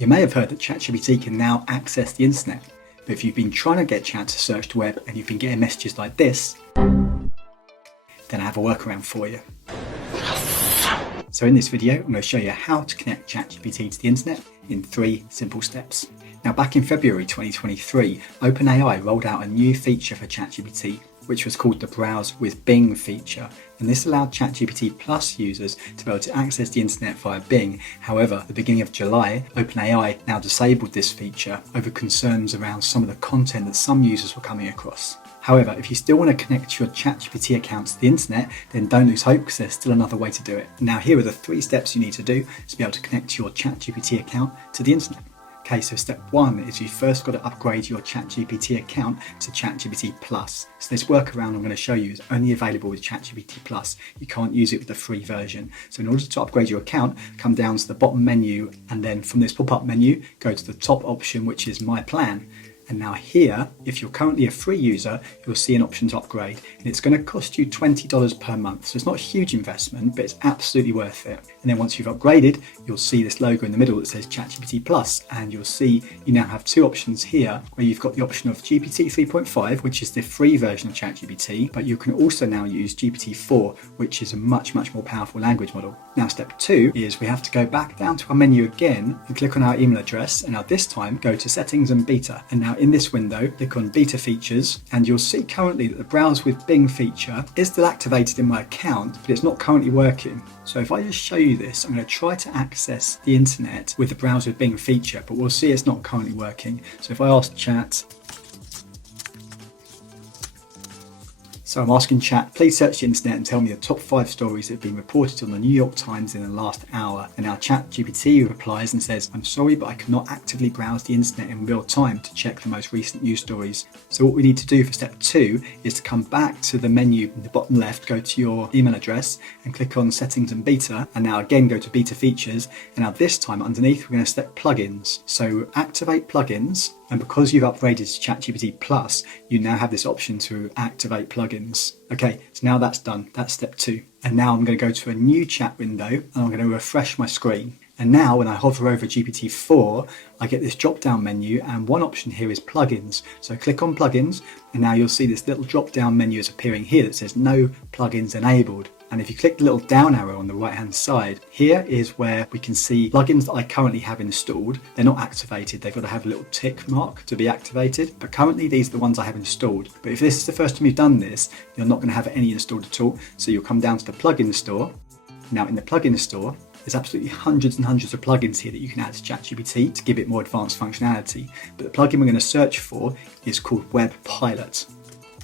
You may have heard that ChatGPT can now access the internet, but if you've been trying to get Chat to search the web and you've been getting messages like this, then I have a workaround for you. So in this video, I'm going to show you how to connect ChatGPT to the internet in 3 simple steps. Now, back in February 2023, OpenAI rolled out a new feature for ChatGPT, which was called the Browse with Bing feature. And this allowed ChatGPT Plus users to be able to access the internet via Bing. However, at the beginning of July, OpenAI now disabled this feature over concerns around some of the content that some users were coming across. However, if you still want to connect your ChatGPT account to the internet, then don't lose hope because there's still another way to do it. Now, here are the 3 steps you need to do to be able to connect your ChatGPT account to the internet. Okay, so step 1 is you first got to upgrade your ChatGPT account to ChatGPT Plus. So this workaround I'm going to show you is only available with ChatGPT Plus. You can't use it with the free version. So in order to upgrade your account, come down to the bottom menu, and then from this pop-up menu, go to the top option, which is My Plan. And now here, if you're currently a free user, you'll see an option to upgrade, and it's going to cost you $20 per month. So it's not a huge investment, but it's absolutely worth it. And then once you've upgraded, you'll see this logo in the middle that says ChatGPT Plus, and you'll see you now have 2 options here, where you've got the option of GPT 3.5, which is the free version of ChatGPT, but you can also now use GPT-4, which is a much more powerful language model. Now, step 2 is we have to go back down to our menu again and click on our email address, and now this time go to Settings and Beta. And now in this window, click on Beta Features, and you'll see currently that the Browse with Bing feature is still activated in my account, but it's not currently working. So if I just show you this, I'm going to try to access the internet with the Browse with Bing feature, but we'll see it's not currently working. So if I ask Chat, so I'm asking Chat, please search the internet and tell me the top 5 stories that have been reported on the New York Times in the last hour. And now ChatGPT replies and says, I'm sorry, but I cannot actively browse the internet in real time to check the most recent news stories. So what we need to do for step 2 is to come back to the menu in the bottom left, go to your email address and click on Settings and Beta. And now again, go to Beta Features. And now this time underneath, we're going to select Plugins. So activate plugins. And because you've upgraded to ChatGPT Plus, you now have this option to activate plugins. Okay, so now that's done. That's step 2. And now I'm going to go to a new chat window and I'm going to refresh my screen. And now when I hover over GPT-4, I get this drop-down menu, and one option here is plugins. So click on plugins, and now you'll see this little drop-down menu is appearing here that says no plugins enabled. And if you click the little down arrow on the right hand side, here is where we can see plugins that I currently have installed. They're not activated, they've got to have a little tick mark to be activated, but currently these are the ones I have installed. But if this is the first time you've done this, you're not going to have any installed at all. So you'll come down to the plugin store. Now in the plugin store, there's absolutely hundreds and hundreds of plugins here that you can add to ChatGPT to give it more advanced functionality. But the plugin we're going to search for is called Web Pilot.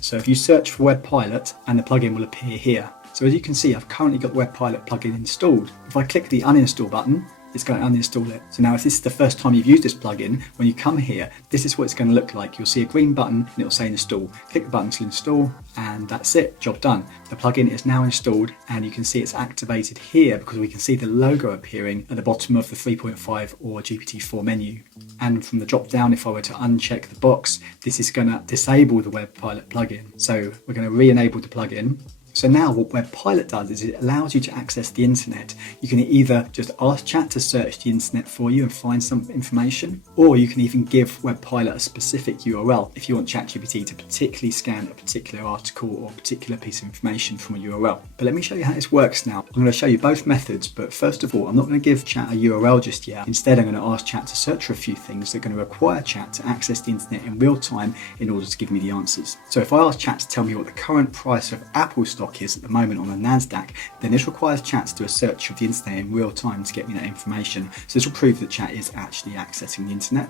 So if you search for Web Pilot, and the plugin will appear here. So as you can see, I've currently got the Web Pilot plugin installed. If I click the uninstall button, it's going to uninstall it. So now if this is the first time you've used this plugin, when you come here, this is what it's going to look like. You'll see a green button and it'll say install. Click the button to install, and that's it, job done. The plugin is now installed, and you can see it's activated here because we can see the logo appearing at the bottom of the 3.5 or GPT-4 menu. And from the drop down, if I were to uncheck the box, this is going to disable the Web Pilot plugin. So we're going to re-enable the plugin. So now what Web Pilot does is it allows you to access the internet. You can either just ask Chat to search the internet for you and find some information, or you can even give Web Pilot a specific URL if you want ChatGPT to particularly scan a particular article or a particular piece of information from a URL. But let me show you how this works now. I'm going to show you both methods, but first of all, I'm not going to give Chat a URL just yet. Instead, I'm going to ask Chat to search for a few things that are going to require Chat to access the internet in real time in order to give me the answers. So if I ask Chat to tell me what the current price of Apple stock is at the moment on the NASDAQ, then this requires Chat to do a search of the internet in real time to get me that information. So this will prove that Chat is actually accessing the internet.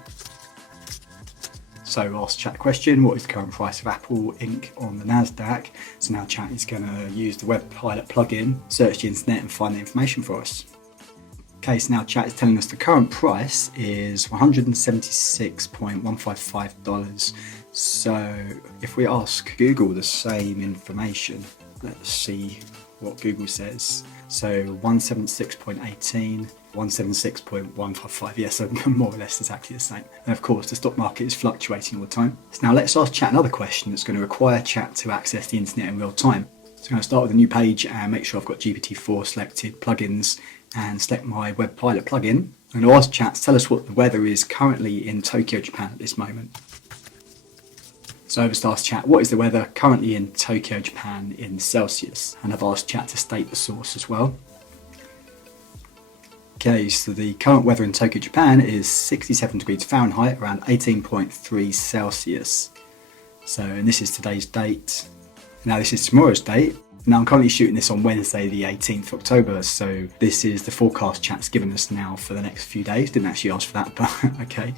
So ask Chat a question, what is the current price of Apple Inc. on the NASDAQ? So now Chat is going to use the Web Pilot plugin, search the internet and find the information for us. Okay, so now Chat is telling us the current price is $176.155. So if we ask Google the same information, let's see what Google says. So 176.18, 176.155, yes, so more or less exactly the same. And of course, the stock market is fluctuating all the time. So now let's ask Chat another question that's going to require Chat to access the internet in real time. So I'm going to start with a new page and make sure I've got GPT-4 selected, plugins, and select my Web Pilot plugin. I'm going to ask chat to tell us what the weather is currently in Tokyo, Japan at this moment. So I've just asked chat, what is the weather currently in Tokyo, Japan in Celsius? And I've asked chat to state the source as well. Okay, so the current weather in Tokyo, Japan is 67 degrees Fahrenheit, around 18.3 Celsius. So, and this is today's date. Now this is tomorrow's date. Now I'm currently shooting this on Wednesday the 18th of October, so this is the forecast chat's given us now for the next few days. Didn't actually ask for that, but okay.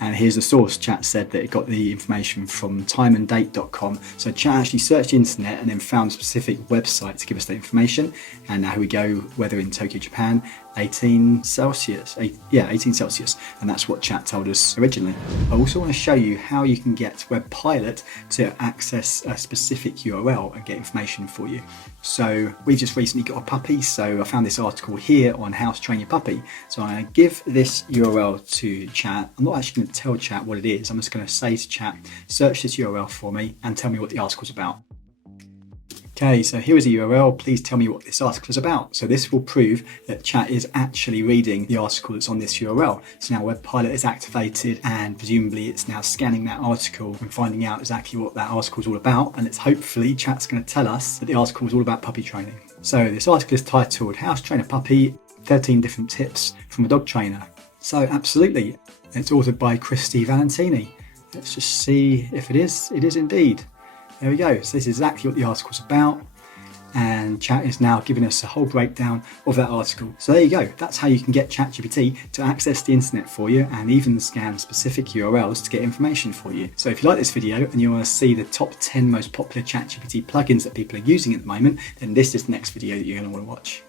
And here's the source. Chat said that it got the information from timeanddate.com. So chat actually searched the internet and then found a specific website to give us the information. And now here we go, weather in Tokyo, Japan, 18 Celsius. 18 Celsius. And that's what chat told us originally. I also want to show you how you can get WebPilot to access a specific URL and get information for you. So we've just recently got a puppy, so I found this article here on how to train your puppy. So I'm going to give this URL to chat. I'm not actually going to tell chat what it is. I'm just going to say to chat, search this URL for me and tell me what the article's about. Okay, so here is the URL. Please tell me what this article is about. So this will prove that chat is actually reading the article that's on this URL. So now WebPilot is activated and presumably it's now scanning that article and finding out exactly what that article is all about. And it's hopefully chat's going to tell us that the article is all about puppy training. So this article is titled How to Train a Puppy, 13 Different Tips from a Dog Trainer. So absolutely, it's authored by Christy Valentini. Let's just see if it is. It is indeed. There we go. So this is exactly what the article's about. And chat is now giving us a whole breakdown of that article. So there you go. That's how you can get ChatGPT to access the internet for you and even scan specific URLs to get information for you. So if you like this video and you want to see the top 10 most popular ChatGPT plugins that people are using at the moment, then this is the next video that you're going to want to watch.